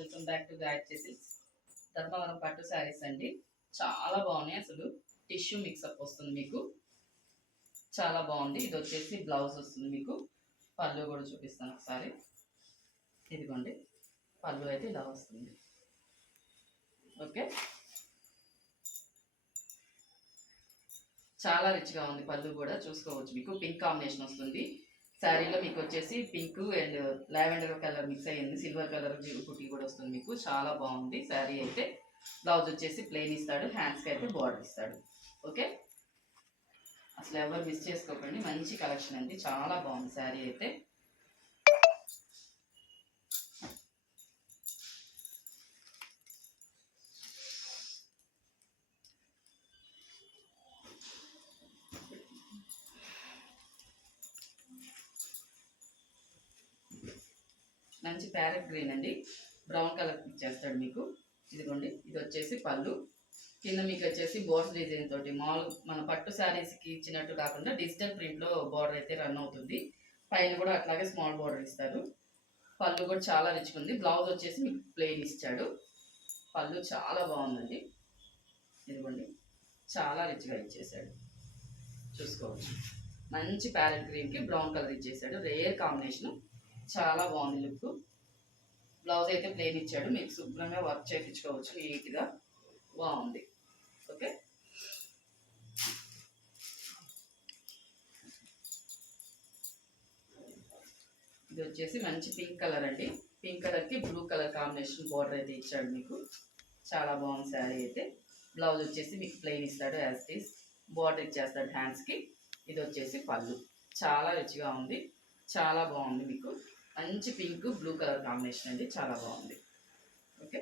Welcome back to Gayatri silks. Dharmavaram పట్టు శారీస్ అండి. చాలా బాగున్నాయి. అసలు టిష్యూ మిక్సప్ వస్తుంది మీకు. చాలా బాగుంది. ఇది వచ్చేసి బ్లౌజ్ వస్తుంది మీకు. పళ్ళు కూడా చూపిస్తాను ఒకసారి. ఇదిగోండి పళ్ళు అయితే ఇలా వస్తుంది. ఓకే, చాలా రిచ్గా ఉంది. పళ్ళు కూడా చూసుకోవచ్చు. మీకు పింక్ కాంబినేషన్ వస్తుంది. శారీలో మీకు వచ్చేసి pink and lavender colour mix అయ్యింది. సిల్వర్ కలర్ కుట్టి కూడా వస్తుంది మీకు. చాలా బాగుంది శారీ అయితే. బ్లౌజ్ వచ్చేసి ప్లెయిన్ ఇస్తాడు, హ్యాండ్స్కి అయితే బార్డర్ ఇస్తాడు. ఓకే, అసలు ఎవరు మిస్ చేసుకోకండి. మంచి కలెక్షన్ అండి. చాలా బాగుంది శారీ అయితే. మంచి ప్యారెట్ గ్రీన్ అండి. బ్రౌన్ కలర్ ఇచ్చేస్తాడు మీకు. ఇదిగోండి, ఇది వచ్చేసి పళ్ళు. కింద మీకు వచ్చేసి బోర్డర్ డిజైన్ తోటి మామూలు మన పట్టు శారీస్కి ఇచ్చినట్టు కాకుండా డిజిటల్ ప్రింట్లో బార్డర్ అయితే రన్ అవుతుంది. పైన కూడా అట్లాగే స్మాల్ బార్డర్ ఇస్తారు. పళ్ళు కూడా చాలా రిచ్గా ఉంది. బ్లౌజ్ వచ్చేసి మీకు ప్లెయిన్ ఇచ్చాడు. పళ్ళు చాలా బాగుందండి. ఇదిగోండి, చాలా రిచ్గా ఇచ్చేసాడు. చూసుకోవచ్చు. మంచి ప్యారెట్ గ్రీన్కి బ్రౌన్ కలర్ ఇచ్చేసాడు. Rare combination. చాలా బాగుంది లుక్. బ్లౌజ్ అయితే ప్లెయిన్ ఇచ్చాడు. మీకు శుభ్రంగా వర్క్ చేయించుకోవచ్చు నీట్గా. బాగుంది. ఓకే, ఇది వచ్చేసి మంచి పింక్ కలర్ అండి. పింక్ కలర్కి బ్లూ కలర్ కాంబినేషన్ బార్డర్ అయితే ఇచ్చాడు మీకు. చాలా బాగుంది శారీ అయితే. బ్లౌజ్ వచ్చేసి మీకు ప్లెయిన్ ఇస్తాడు. యాజ్ ఇట్ ఈస్ బార్డర్ ఇచ్చేస్తాడు హ్యాండ్స్కి. ఇది వచ్చేసి పళ్ళు. చాలా రిచ్గా ఉంది. చాలా బాగుంది మీకు. మంచి పింక్ బ్లూ కలర్ కాంబినేషన్ అండి. చాలా బాగుంది. ఓకే,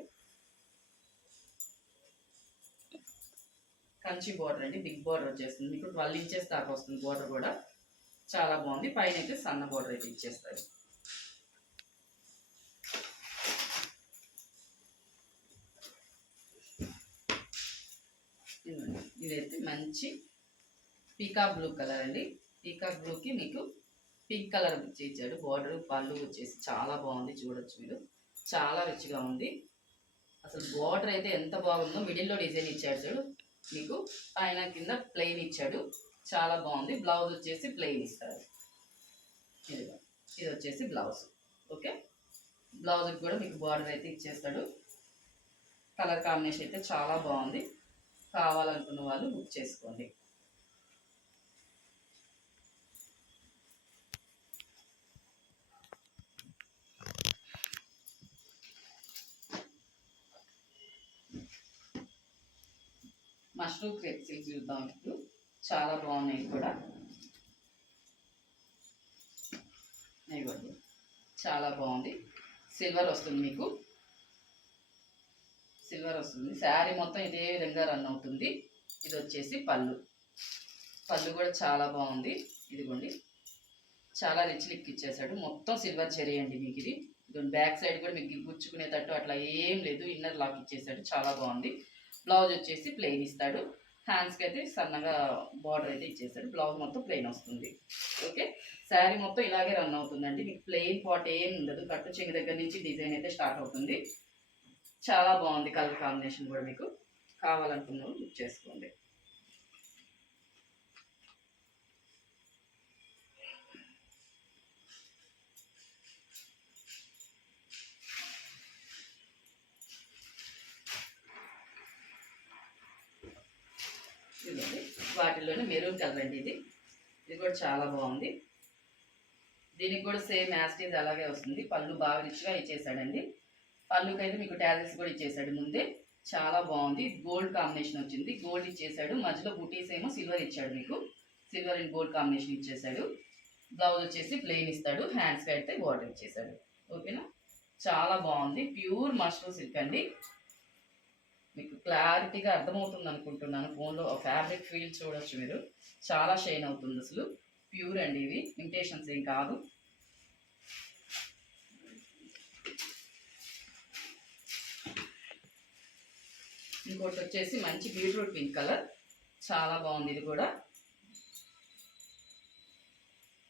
కంచి బార్డర్ అండి. బిగ్ బార్డర్ వచ్చేస్తుంది మీకు. 12 ఇంచెస్ దాకా వస్తుంది బార్డర్ కూడా. చాలా బాగుంది. పైన అయితే సన్న బార్డర్ అయితే ఇచ్చేస్తారు. ఇదైతే మంచి పీకా బ్లూ కలర్ అండి. పీకా బ్లూకి మీకు పింక్ కలర్ ఇచ్చాడు. బార్డర్ పళ్ళు వచ్చేసి చాలా బాగుంది. చూడొచ్చు మీరు. చాలా రిచ్గా ఉంది. అసలు బార్డర్ అయితే ఎంత బాగుందో. మిడిల్లో డిజైన్ ఇచ్చాడు చూడు మీకు. పైన కింద ప్లెయిన్ ఇచ్చాడు. చాలా బాగుంది. బ్లౌజ్ వచ్చేసి ప్లెయిన్ ఇస్తాడు. ఇది వచ్చేసి బ్లౌజ్. ఓకే, బ్లౌజ్కి కూడా మీకు బార్డర్ అయితే ఇచ్చేస్తాడు. కలర్ కాంబినేషన్ అయితే చాలా బాగుంది. కావాలనుకున్న వాళ్ళు బుక్ చేసుకోండి. మష్రూమ్ క్రేప్ సిల్క్ చూద్దాం ఇప్పుడు. చాలా బాగున్నాయి కూడా. ఇవ్వండి, చాలా బాగుంది. సిల్వర్ వస్తుంది మీకు. సిల్వర్ వస్తుంది. శారీ మొత్తం ఇదే విధంగా రన్ అవుతుంది. ఇది వచ్చేసి పళ్ళు. పళ్ళు కూడా చాలా బాగుంది. ఇదిగోండి, చాలా రిచ్ లిక్ ఇచ్చేసాడు. మొత్తం సిల్వర్ చెరీ అండి మీకు. ఇది బ్యాక్ సైడ్ కూడా మీకు గుచ్చుకునేటట్టు అట్లా ఏం లేదు. ఇన్నర్ లాక్ ఇచ్చేసాడు. చాలా బాగుంది. బ్లౌజ్ వచ్చేసి ప్లెయిన్ ఇస్తాడు. హ్యాండ్స్కి అయితే సన్నగా బార్డర్ అయితే ఇచ్చేసాడు. బ్లౌజ్ మొత్తం ప్లెయిన్ వస్తుంది. ఓకే, శారీ మొత్తం ఇలాగే రన్ అవుతుందండి. మీకు ప్లెయిన్ పార్ట్ ఏం ఉండదు. కట్టు చెంగు దగ్గర నుంచి డిజైన్ అయితే స్టార్ట్ అవుతుంది. చాలా బాగుంది. కలర్ కాంబినేషన్ కూడా మీకు. కావాలనుకున్న బుక్ చేసుకోండి. వాటిల్లోనే మెరూన్ కలర్ అండి ఇది. ఇది కూడా చాలా బాగుంది. దీనికి కూడా సేమ్ యాస్టీజ్ అలాగే వస్తుంది. పళ్ళు బాగా రిచ్గా ఇచ్చేసాడండి. పళ్ళుకైతే మీకు టాజెస్ కూడా ఇచ్చేసాడు ముందే. చాలా బాగుంది. గోల్డ్ కాంబినేషన్ వచ్చింది. గోల్డ్ ఇచ్చేసాడు. మధ్యలో బూటీస్ ఏమో సిల్వర్ ఇచ్చాడు మీకు. సిల్వర్ అండ్ గోల్డ్ కాంబినేషన్ ఇచ్చేసాడు. బ్లౌజ్ వచ్చేసి ప్లెయిన్ ఇస్తాడు. హ్యాండ్స్కి అయితే బార్డర్ ఇచ్చేసాడు. ఓకేనా, చాలా బాగుంది. ప్యూర్ మష్రూమ్ సిల్క్ అండి. మీకు క్లారిటీగా అర్థమవుతుంది అనుకుంటున్నాను. ఫోన్లో ఫ్యాబ్రిక్ ఫీల్ చూడొచ్చు మీరు. చాలా షైన్ అవుతుంది. అసలు ప్యూర్ అండి. ఇవి ఇమిటేషన్స్ ఏం కాదు. ఇంకోటి వచ్చేసి మంచి బీట్రూట్ పింక్ కలర్. చాలా బాగుంది. ఇది కూడా.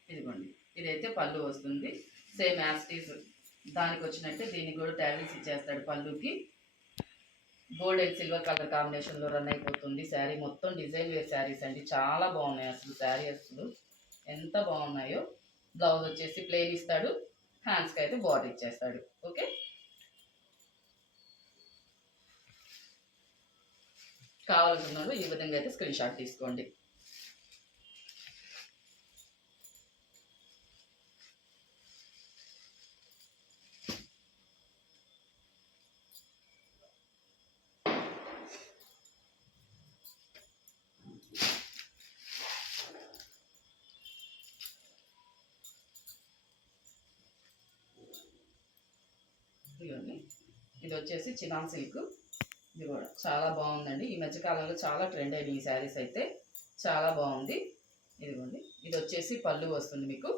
ఇదిగోండి, ఇదైతే పళ్ళు వస్తుంది. సేమ్ యాస్టీస్ దానికి వచ్చినట్టే దీనికి కూడా ట్యాగిల్స్ ఇచ్చేస్తాడు పళ్ళుకి. గోల్డ్ అండ్ సిల్వర్ కలర్ కాంబినేషన్లో రన్ అయిపోతుంది. శారీ మొత్తం డిజైన్ వేర్ శారీస్ అండి, చాలా బాగున్నాయి అసలు శారీ అసలు ఎంత బాగున్నాయో. బ్లౌజ్ వచ్చేసి ప్లెయిన్ ఇస్తాడు, హ్యాండ్స్కి అయితే బార్డర్ ఇచ్చేస్తాడు. ఓకే, కావాలనుకున్నాడు ఈ విధంగా అయితే స్క్రీన్ షాట్ తీసుకోండి. ఇది వచ్చేసి చినాన్ సిల్క్, ఇది కూడా చాలా బాగుందండి. ఈ మధ్యకాలంలో చాలా ట్రెండ్ అయింది ఈ శారీస్ అయితే, చాలా బాగుంది. ఇదిగోండి, ఇది వచ్చేసి పళ్ళు వస్తుంది మీకు.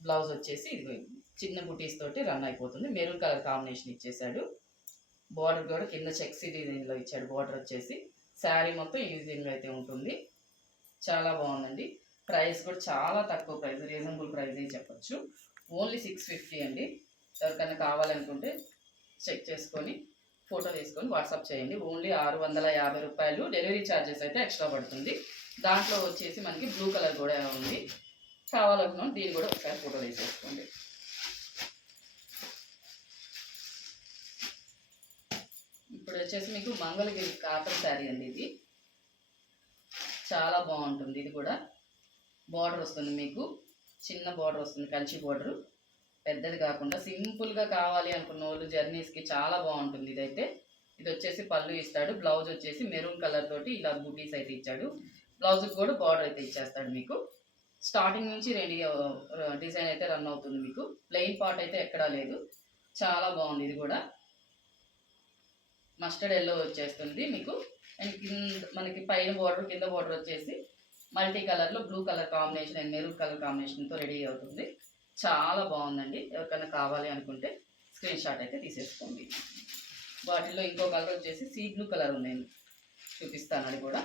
బ్లౌజ్ వచ్చేసి ఇది చిన్న బుటీస్ తోటి రన్ అయిపోతుంది. మెరూన్ కలర్ కాంబినేషన్ ఇచ్చేసాడు. బార్డర్ కూడా కింద చెక్స్ డిజైన్లో ఇచ్చాడు. బార్డర్ వచ్చేసి శారీ మొత్తం ఈ విధంగా అయితే ఉంటుంది. చాలా బాగుందండి. ప్రైస్ కూడా చాలా తక్కువ ప్రైస్, రీజనబుల్ ప్రైస్ చెప్పొచ్చు. ఓన్లీ 650 అండి. ఎవరికైనా కావాలనుకుంటే చెక్ చేసుకొని ఫోటో తీసుకొని వాట్సాప్ చేయండి. ఓన్లీ 650 రూపాయలు. డెలివరీ ఛార్జెస్ అయితే ఎక్స్ట్రా పడుతుంది. దాంట్లో వచ్చేసి మనకి బ్లూ కలర్ కూడా ఉంది. కావాలనుకున్నాం దీన్ని కూడా ఒకసారి ఫోటో తీసేసుకోండి. ఇప్పుడు వచ్చేసి మీకు మంగళగిరి కాటన్ శారీ అండి. ఇది చాలా బాగుంటుంది. ఇది కూడా బార్డర్ వస్తుంది మీకు, చిన్న బార్డర్ వస్తుంది, కంచి బార్డర్, పెద్దది కాకుండా సింపుల్గా కావాలి అనుకున్న వాళ్ళు జర్నీస్కి చాలా బాగుంటుంది. ఇదైతే ఇది వచ్చేసి పళ్ళు ఇస్తాడు. బ్లౌజ్ వచ్చేసి మెరూన్ కలర్ తోటి ఇలా బూటీస్ అయితే ఇచ్చాడు. బ్లౌజ్కి కూడా బార్డర్ అయితే ఇచ్చేస్తాడు మీకు. స్టార్టింగ్ నుంచి రెడీ డిజైన్ అయితే రన్ అవుతుంది మీకు. ప్లెయిన్ పార్ట్ అయితే ఎక్కడా లేదు. చాలా బాగుంది. ఇది కూడా మస్టర్డ్ ఎల్లో వచ్చేస్తుంది మీకు. అండ్ మనకి పైన బార్డర్ కింద బార్డర్ వచ్చేసి మల్టీ కలర్లో blue colour combination and maroon colour కాంబినేషన్తో రెడీ అవుతుంది. చాలా బాగుందండి. ఎవరికైనా కావాలి అనుకుంటే స్క్రీన్ షాట్ అయితే తీసేసుకోండి. వాటిల్లో ఇంకో కలర్ వచ్చేసి సీ బ్లూ కలర్ ఉన్నాయి, చూపిస్తాను అది కూడా.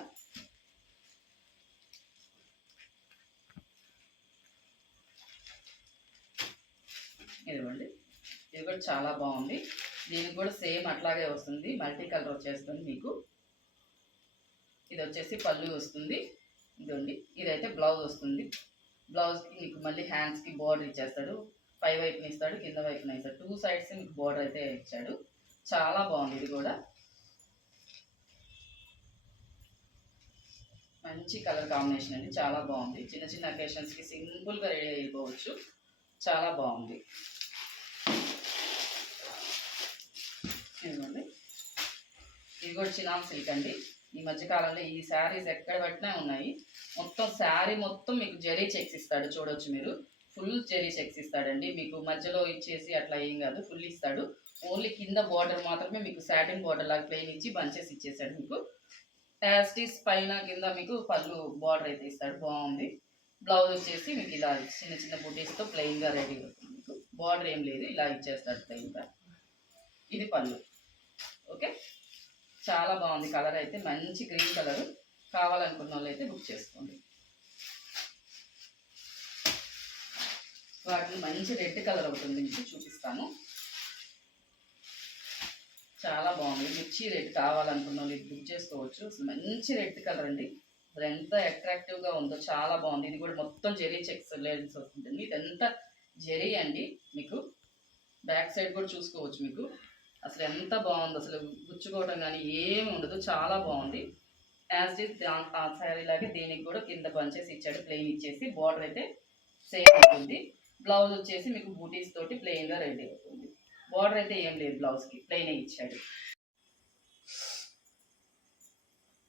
ఇదిగోండి, ఇది కూడా చాలా బాగుంది. దీనికి కూడా సేమ్ అట్లాగే వస్తుంది, మల్టీ కలర్ వచ్చేస్తుంది మీకు. ఇది వచ్చేసి పళ్ళు వస్తుంది. ఇదండి, ఇదైతే బ్లౌజ్ వస్తుంది. బ్లౌజ్కి మీకు మళ్ళీ హ్యాండ్స్కి బార్డర్ ఇచ్చేస్తాడు. పై వైపున ఇస్తాడు, కింద వైపున ఇస్తాడు. 2 సైడ్స్ మీకు బార్డర్ అయితే ఇచ్చాడు. చాలా బాగుంది. ఇది కూడా మంచి కలర్ కాంబినేషన్ అండి, చాలా బాగుంది. చిన్న చిన్న అకేషన్స్కి సింపుల్గా రెడీ అయిపోవచ్చు. చాలా బాగుంది. ఇదిగోండి, ఇది కూడా చినాన్ సిల్క్ అండి. ఈ మధ్యకాలంలో ఈ శారీస్ ఎక్కడ పట్టినా ఉన్నాయి. మొత్తం శారీ మొత్తం మీకు జరీ చెక్స్ ఇస్తాడు, చూడొచ్చు మీరు. ఫుల్ జరీ చెక్స్ ఇస్తాడండి మీకు. మధ్యలో ఇచ్చేసి అట్లా ఏం కాదు, ఫుల్ ఇస్తాడు. ఓన్లీ కింద బార్డర్ మాత్రమే మీకు సాటిన్ బార్డర్ లాగా ప్లెయిన్ ఇచ్చి బంచెస్ ఇచ్చేసాడు మీకు. యాస్టీస్ పైన కింద మీకు పళ్ళు బార్డర్ అయితే ఇస్తాడు. బాగుంది. బ్లౌజ్ వచ్చేసి మీకు ఇలా చిన్న చిన్న బుటీస్తో ప్లెయిన్గా రెడీ అవుతుంది మీకు. బార్డర్ ఏం లేదు, ఇలా ఇచ్చేస్తాడు ప్లెయిన్గా. ఇది పళ్ళు. ఓకే, చాలా బాగుంది. కలర్ అయితే మంచి గ్రీన్ కలర్. కావాలనుకున్న వాళ్ళు అయితే బుక్ చేసుకోండి. వాటిని మంచి రెడ్ కలర్ అవుతుంది మీకు, చూపిస్తాను. చాలా బాగుంది. మిర్చి రెడ్ కావాలనుకున్న వాళ్ళు బుక్ చేసుకోవచ్చు. మంచి రెడ్ కలర్ అండి. అది ఎంత అట్రాక్టివ్గా ఉందో, చాలా బాగుంది. ఇది కూడా మొత్తం జెరీ చెక్స్ లెన్స్ వస్తుంది. ఇదంతా జెరీ అండి మీకు. బ్యాక్ సైడ్ కూడా చూసుకోవచ్చు మీకు. అసలు ఎంత బాగుంది, అసలు గుచ్చుకోవడం కానీ ఏమి ఉండదు. చాలా బాగుంది. యాజ్ ఇట్ ఆ శారీ లాగే దీనికి కూడా కింద బంచెస్ ఇచ్చాడు, ప్లెయిన్ ఇచ్చేసి. బార్డర్ అయితే సేమ్ అవుతుంది. బ్లౌజ్ వచ్చేసి మీకు బూటీస్ తోటి ప్లెయిన్గా రెడీ అవుతుంది. బార్డర్ అయితే ఏం లేదు, బ్లౌజ్కి ప్లెయిన్ ఇచ్చాడు.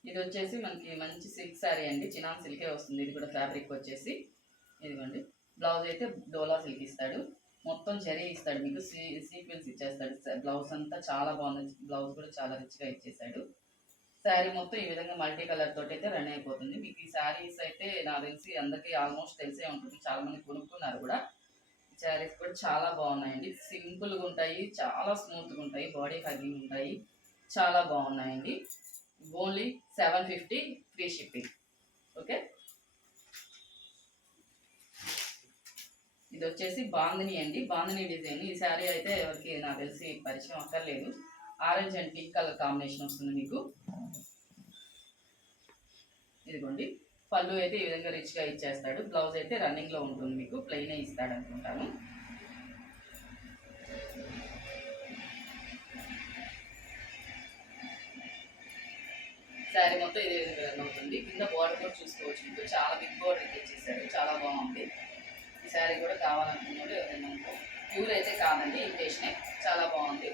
ఇది వచ్చేసి మనకి మంచి సిల్క్ శారీ అండి, చినాన్ సిల్కే వస్తుంది. ఇది కూడా ఫ్యాబ్రిక్ వచ్చేసి ఇదిగోండి. బ్లౌజ్ అయితే డోలా సిల్క్ ఇస్తాడు. మొత్తం జరీ ఇస్తాడు మీకు, సీక్వెన్స్ ఇచ్చేస్తాడు. బ్లౌజ్ అంతా చాలా బాగుంది. బ్లౌజ్ కూడా చాలా రిచ్గా ఇచ్చేసాడు. శారీ మొత్తం ఈ విధంగా మల్టీ కలర్ తోటి అయితే రన్ అయిపోతుంది మీకు. ఈ శారీస్ అయితే నాకు తెలిసి అందరికీ ఆల్మోస్ట్ తెలిసే ఉంటుంది, చాలా మంది కొనుక్కున్నారు కూడా. ఈ శారీస్ కూడా చాలా బాగున్నాయండి. సింపుల్గా ఉంటాయి, చాలా స్మూత్గా ఉంటాయి, బాడీ హగ్గింగ్ ఉంటాయి. చాలా బాగున్నాయండి. Only 750 free shipping. ఓకే, ఇది వచ్చేసి బాందిని అండి, బాందిని డిజైన్. ఈ శారీ అయితే ఎవరికి నాకు తెలిసి పరిచయం అక్కర్లేదు. Orange and pink colour combination వస్తుంది మీకు. ఇదిగోండి, పళ్ళు అయితే ఈ విధంగా రిచ్గా ఇచ్చేస్తాడు. బ్లౌజ్ అయితే రన్నింగ్లో ఉంటుంది మీకు, ప్లెయిన్ ఇస్తాడు అనుకుంటాను. శారీ మొత్తం ఇదే విధంగా రన్ అవుతుంది. కింద బోర్డర్ కూడా చూసుకోవచ్చు మీకు, చాలా బిగ్ బోర్డర్ అయితే ఇచ్చేసారు, చాలా బాగుంది. ఈ శారీ కూడా కావాలనుకున్నాడు ఎవరైనా. ప్యూర్ అయితే కాదండి, ఇంటేషనే, చాలా బాగుంది.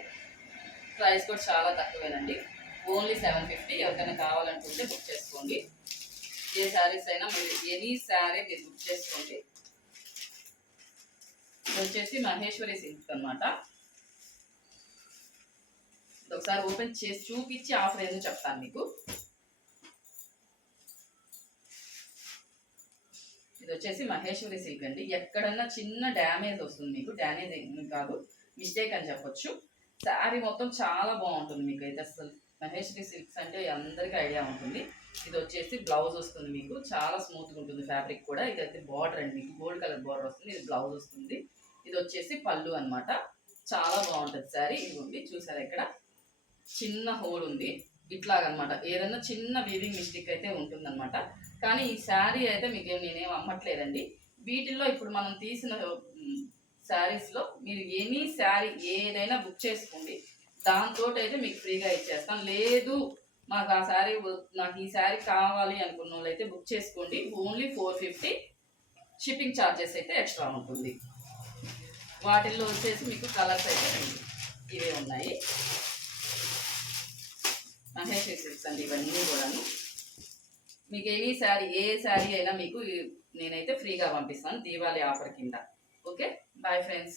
ప్రైస్ కూడా చాలా తక్కువేనండి, ఓన్లీ 750. ఎవరికైనా కావాలనుకుంటే బుక్ చేసుకోండి. ఏ శారీస్ అయినా మీరు ఎనీ శారీ మీరు బుక్ చేసుకోండి. ఇది వచ్చేసి మహేశ్వరి సిల్క్ అనమాట. ఇది ఒకసారి ఓపెన్ చేసి చూపించి ఆఫర్ ఏదో చెప్తాను మీకు. ఇది వచ్చేసి మహేశ్వరి సిల్క్ అండి. ఎక్కడన్నా చిన్న డ్యామేజ్ వస్తుంది మీకు, డ్యామేజ్ కాదు, మిస్టేక్ అని చెప్పొచ్చు. శారీ మొత్తం చాలా బాగుంటుంది మీకు అయితే. అసలు మహేశ్వరి సిల్క్స్ అంటే అందరికీ ఐడియా ఉంటుంది. ఇది వచ్చేసి బ్లౌజ్ వస్తుంది మీకు, చాలా స్మూత్గా ఉంటుంది ఫ్యాబ్రిక్ కూడా. ఇదైతే బార్డర్ అండి, మీకు గోల్డ్ కలర్ బార్డర్ వస్తుంది. ఇది బ్లౌజ్ వస్తుంది. ఇది వచ్చేసి పళ్ళు అనమాట. చాలా బాగుంటుంది శారీ. ఇదిగోండి, చూసారా ఇక్కడ చిన్న హోల్ ఉంది, ఇట్లాగనమాట. ఏదన్నా చిన్న వీవింగ్ మిస్టేక్ అయితే ఉంటుందన్నమాట. కానీ ఈ శారీ అయితే మీకు నేనేం అమ్మట్లేదండి. వీటిల్లో ఇప్పుడు మనం తీసిన శారీస్లో మీరు ఎనీ శారీ ఏదైనా బుక్ చేసుకోండి, దాంతో అయితే మీకు ఫ్రీగా ఇచ్చేస్తాం. లేదు మాకు ఆ శారీ, నాకు ఈ శారీ కావాలి అనుకున్న వాళ్ళు అయితే బుక్ చేసుకోండి, ఓన్లీ 450. షిప్పింగ్ ఛార్జెస్ అయితే ఎక్స్ట్రా ఉంటుంది. వాటిల్లో వచ్చేసి మీకు కలర్స్ అయితే ఇవే ఉన్నాయి. మహేశ్వరి సిల్క్స్ అండి ఇవన్నీ కూడాను. మీకు ఎనీ శారీ, ఏ శారీ అయినా మీకు నేనైతే ఫ్రీగా పంపిస్తాను దీవాళీ ఆఫర్ కింద. Okay, bye friends.